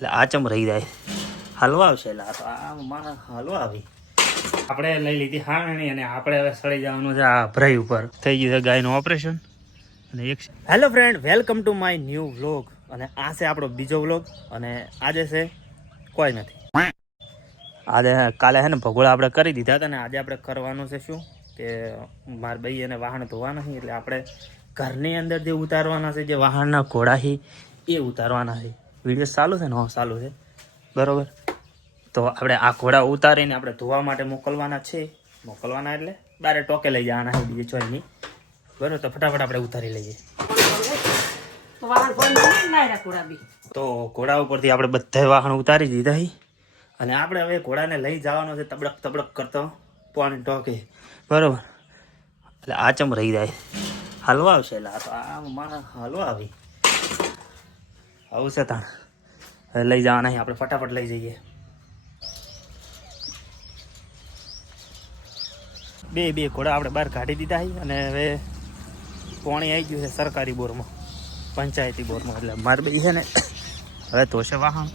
એટલે આ ચમ રહી જાય હલવા આવશે એટલે આ તો આ મારા હલવા આવી આપણે લઈ લીધી હારણી અને આપણે હવે સળી જવાનું છે આ ભરાઈ ઉપર થઈ ગયું છે ગાયનું ઓપરેશન અને એક hello friend welcome to my new vlog અને આ છે આપણો બીજો વ્લોગ અને આજે છે કોઈ નથી આજે કાલે છે ને ભગોળા આપણે કરી દીધા હતા ને આજે આપણે કરવાનું છે શું કે મારા ભાઈ એને વાહન ધોવા નથી એટલે આપણે ઘરની અંદર જે ઉતારવાના છે જે વાહનના ઘોડા છે એ ઉતારવાના છે વિડીયો ચાલુ છે ને હા ચાલુ છે બરોબર તો આપણે આ ઘોડા ઉતારીને આપણે ધોવા માટે મોકલવાના છે મોકલવાના એટલે બારે ટોકે લઈ જવાના છે બીજે ચોઈ નહીં બરોબર તો ફટાફટ આપણે ઉતારી લઈએ તો ઘોડા ઉપરથી આપણે બધા વાહન ઉતારી દીધા છે અને આપણે હવે ઘોડાને લઈ જવાનો છે તબડક તબડક કરતો પાણી ટોકે બરોબર એટલે આ ચમ રહી જાય હલવા આવશે એટલે આ તો આ મારા હલવા આવી આવું છે તાણ હવે લઈ જવાના આપણે ફટાફટ લઈ જઈએ બે ઘોડા આપણે બહાર કાઢી દીધા છે અને હવે પાણી આવી ગયું છે સરકારી બોરમાં પંચાયતી બોરમાં એટલે મારે બે છે ને હવે ધોશે વાહન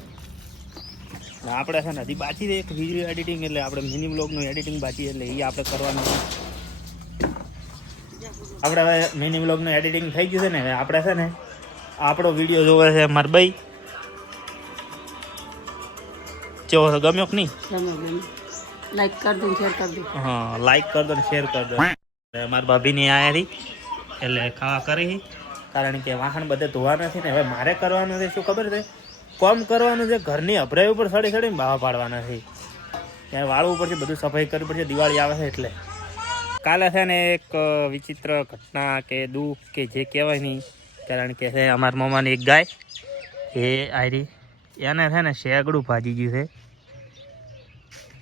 આપણે છે ને હજી બાકી એક વિડીયો એડિટિંગ એટલે આપણે મિની બ્લોગનું એડિટિંગ બાકી એટલે એ આપણે કરવાનું છે આપણે હવે મિની બ્લોગનું એડિટિંગ થઈ ગયું છે ને હવે આપણે છે ને આપણો વિડીયો જોવે છે મારા ભાઈ કેવો છે ગમ્યો કે નહીં લાઈક કર દો શેર કર દો હા લાઈક કર દો ને શેર કર દો મારા ભાભીની આયા હતી એટલે ખાવા કરી કારણ કે વાહન બધે ધોવા નથી ને હવે મારે કરવાનું છે શું ખબર છે કોમ કરવાનું છે ઘરની અભરાઈ ઉપર સડી સડીને બાવા પાડવાના છે ત્યાં વાળવું પડશે બધું સફાઈ કરવી પડશે દિવાળી આવે છે એટલે કાલે છે ને એક વિચિત્ર ઘટના કે દુઃખ કે જે કહેવાય નહીં કારણ કે છે અમારા મામાની એક ગાય એ આયરી એને છે ને શેગડું ભાજી ગયું છે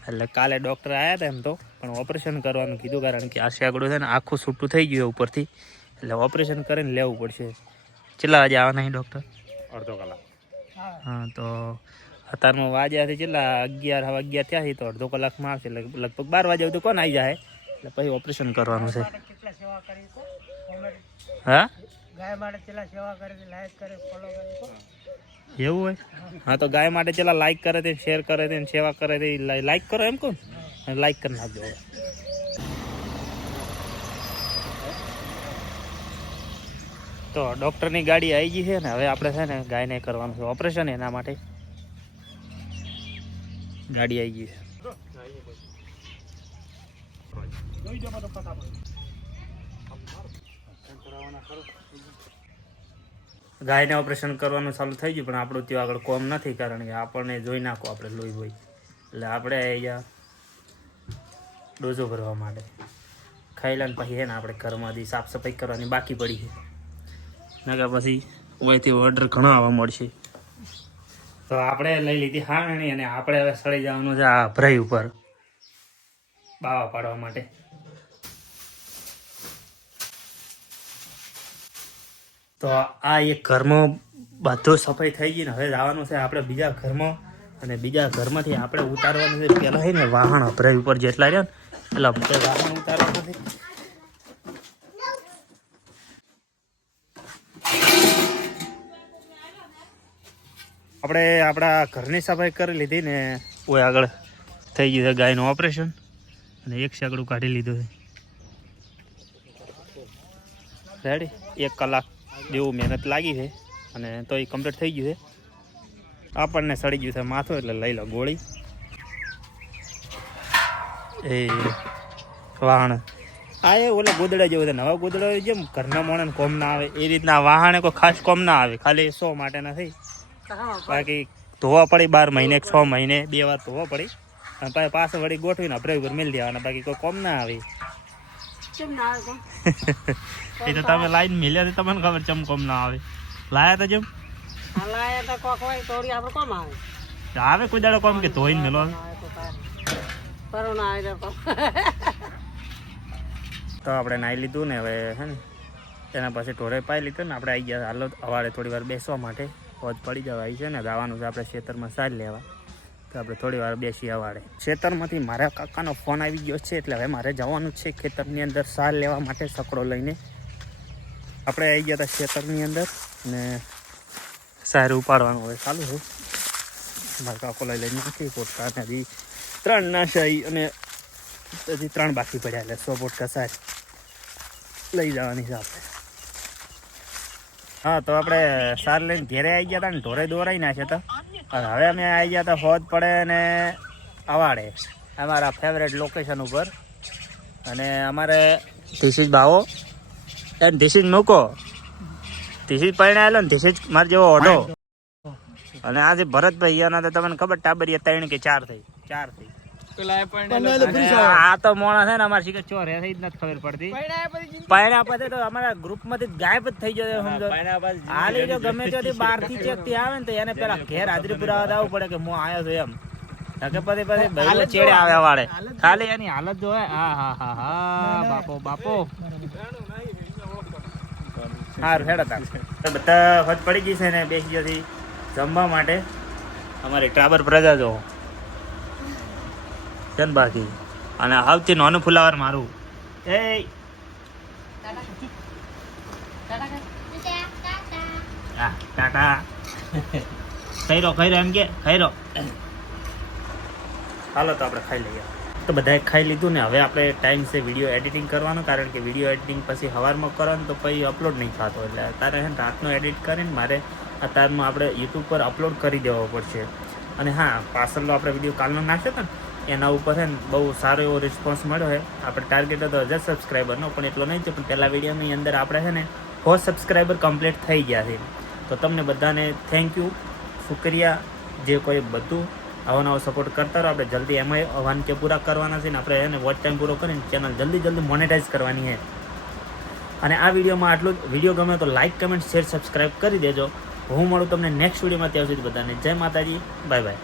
એટલે કાલે ડૉક્ટર આવ્યા હતા એમ તો પણ ઓપરેશન કરવાનું કીધું કારણ કે આ શેગડું છે ને આખું છૂટું થઈ ગયું ઉપરથી એટલે ઓપરેશન કરીને લેવું પડશે કેટલા વાગે આવવાના ડૉક્ટર અડધો કલાક હા તો અત્યારમાં વાગ્યાથી કેટલા 11 થયા છે તો અડધો કલાકમાં આવશે લગભગ 12 વાગ્યા સુધી કોણ આવી જાય એટલે પછી ઓપરેશન કરવાનું છે હા એવું હોય હા તો ગાય માટે ચલા લાઈક કરે તે શેર કરે તે સેવા કરે તે લાઈક કરો એમ કહું લાઈક કરી નાખજો તો ડૉક્ટરની ગાડી આવી ગઈ છે ને હવે આપણે છે ને ગાયને કરવાનું છે ઓપરેશન એના માટે ગાડી આવી ગઈ છે ગાયને ઓપરેશન કરવાનું ચાલુ થઈ ગયું પણ આપણું ત્યાં આગળ કોમ નથી કારણ કે આપણને જોઈ નાખો આપણે લોહી હોય એટલે આપણે અહીંયા ડોઝો ભરવા માટે ખાઈ લઈને પછી છે ને આપણે ઘરમાંથી સાફ સફાઈ કરવાની બાકી પડી છે નકર પછી ઓયથી ઓર્ડર ઘણો આવવા મળશે તો આપણે લઈ લીધી હારણી અને આપણે હવે સળી જવાનું છે આ ભરાઈ ઉપર બાવા પાડવા માટે તો આ એક ઘરમાં બધું સફાઈ થઈ ગઈ ને હવે જવાનું છે આપણે બીજા ઘરમાં અને બીજા ઘરમાંથી આપણે ઉતારવાનું છે પહેલાં છે ને વાહણ ભરાઈ ઉપર જેટલા રહ્યા ને એટલે વાહણ ઉતારવાનું છે આપણે આપણા ઘરની સફાઈ કરી લીધી ને કોઈ આગળ થઈ ગયું છે ગાયનું ઓપરેશન અને એક શેકડું કાઢી લીધું છે રેડી 1 કલાક જેવું મહેનત લાગી છે અને તો એ કમ્પ્લીટ થઈ ગયું છે આપણને સડી ગયું છે માથું એટલે લઈ લો ગોળી એ વાહણ આ એ ઓલા ગોદડા જેવું છે નવા ગોદડા જેમ ઘરના મોણે કોમ ના આવે એ રીતના વાહણે કોઈ ખાસ કોમ ના આવે ખાલી 100 માટે નથી બાકી ધોવા પડી 12 મહિને 6 મહિને 2 વાર ધોવા પડી અને પછી પાછળ વળી ગોઠવીને અભરાઈ ઉપર મેળ દેવાના બાકી કોઈ કોમ ના આવે એ તો તમે લાઈન મિલ્યા તમને ખબર ચમ કોમ ના આવે લાયા તો જેમ આવે કોઈ દાડો કોમ કે ધોઈને મેલો તો આપણે નાહી લીધું ને હવે હે ને એના પછી ઢોરે પાઈ લીધું ને આપણે આવી ગયા હાલો સવારે થોડી વાર બેસવા માટે પહોંચ પડી જવાય છે ને જવાનું છે આપણે ખેતરમાં સાર લેવા તો આપણે થોડી વાર બેસી અવાડે ખેતરમાંથી મારા કાકાનો ફોન આવી ગયો છે એટલે હવે મારે જવાનું છે ખેતરની અંદર સાર લેવા માટે સકડો લઈને આપણે આવી ગયા હતા ખેતરની અંદર ને સાર ઉપાડવાનું હવે ચાલુ છે મારા કાકો લઈ લઈને નાખી પોટકા અને હજી 3 નાશાઈ અને હજી 3 બાકી પડ્યા એટલે 100 પોટકા સારી લઈ જવાની છે આપણે. હા તો આપણે સાર લઈને ઘેરે આવી ગયા હતા ને ઢોરે દોરાઈ નાખ્યા હતા. હવે અમે આવી ગયા હતા ફોજ પડે ને અવાડે અમારા ફેવરેટ લોકેશન ઉપર. અને અમારે ધીસીજ ભાવો એને ધીસીજ મૂકો ધીસીજ પૈણે આવેલો ને ધીસીજ મારે જેવો ઓઢો. અને આજે ભરતભાઈ એના તો તમને ખબર ટાબરિયા 3 કે 4 થઈ. આ તો મોણા છે ને અમારે શીખર ચોર હે જ નથી ખબર પડતી. પૈણા પછી તો અમારા ગ્રુપ માંથી ગાયબ જ થઈ જશે સમજો. હાલી જો ગમે ત્યાંથી 12 થી ચેક થી આવે ને તો એને પેલા ઘેર હાજરી પુરાવા આવવું પડે કે હું આવ્યો છું એમ. કે પછી ભાઈ ચેડે આવે વાળે ખાલી એની હાલત જો હે. હા બાપો બાપો સારું હેડા બધા ફજ પડી ગઈ છે ને બેસી જતી જમવા માટે. અમારી ટાબર પ્રજા જો છે ને બાકી. અને સૌથી નાનું ફુલાવર મારું એ હા ટાટા ખાઈ એમ કે ખાઈ હાલો તો આપણે ખાઈ લઈએ. તો બધાએ ખાઈ લીધું ને હવે આપણે ટાઈમ છે વિડીયો એડિટિંગ કરવાનો. કારણ કે વિડીયો એડિટિંગ પછી સવારમાં કરવાનું તો પછી અપલોડ નહીં થતો. એટલે અત્યારે છે ને રાતનો એડિટ કરીને મારે અત્યારમાં આપણે યુટ્યુબ પર અપલોડ કરી દેવો પડશે. અને હા પાછળનો આપણે વિડીયો કાલનો નાખ્યો હતો ને એના ઉપર છે ને બહુ સારો એવો રિસ્પોન્સ મળ્યો છે. આપણે ટાર્ગેટ હતો 1000 સબસ્ક્રાઈબરનો પણ એટલો નહીં છે. પણ પહેલા વિડીયોની અંદર આપણે છે ને 100 સબસ્ક્રાઈબર કમ્પ્લીટ થઈ ગયા છે. તો તમને બધાને થેન્ક યુ શુક્રિયા જે કોઈ બધું આવો નવો સપોર્ટ કરતા રહો. આપણે જલ્દી એમાં વાંચે પૂરા કરવાના છે ને આપણે એને વોચ ટાઈમ પૂરો કરીને ચેનલ જલ્દી મોનેટાઈઝ કરવાની છે. અને આ વિડીયોમાં આટલું જ. વિડીયો ગમે તો લાઇક કમેન્ટ શેર સબસ્ક્રાઈબ કરી દેજો. હું મળું તમને નેક્સ્ટ વિડીયોમાં. ત્યાં સુધી બધાને જય માતાજી બાય બાય.